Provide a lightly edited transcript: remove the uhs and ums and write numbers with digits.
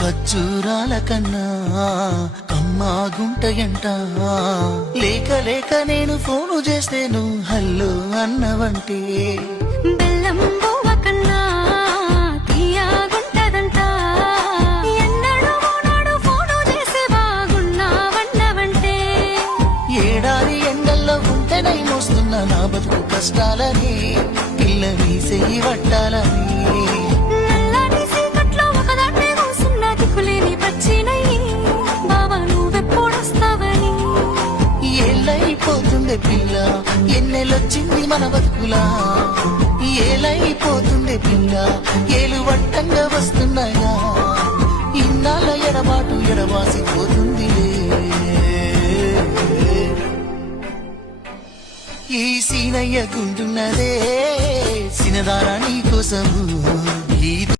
ఖర్జూరాల కన్నా కమ్మా గుంటయంట. లేక లేక నేను ఫోను చేస్తేను హల్లో అన్నవంటే బెల్లం బువ్వ కన్నా తీయగుంటదంట. ఎన్నడూ నాడు ఫోను చేసి బాగున్నావన్నవంటే ఏడాది ఎండల్లో ఉంటేనై మోస్తున్న నా బతుకు కష్టాలని పిల్ల నీ చెయ్యి పట్టాలని. నల్లని సీకట్లో ఒకదాన్నే కూసున్న దిక్కులేని పచ్చినయ్యి బావా నువ్వెప్పుడొస్తావని. ఏళ్ళైపోతుండే పిల్ల ఎన్నెలొచ్చింది మన బతుకులా. ఏలైపోతుండే పిల్ల ఏలు వట్టంగా వస్తున్నాయా. ఇన్నాళ్ళ ఎడబాటు ఎడవాసిపోతుంది. ఈ సీనయ్య గుంటున్నదే సినదారా నీ కోసము. ఈ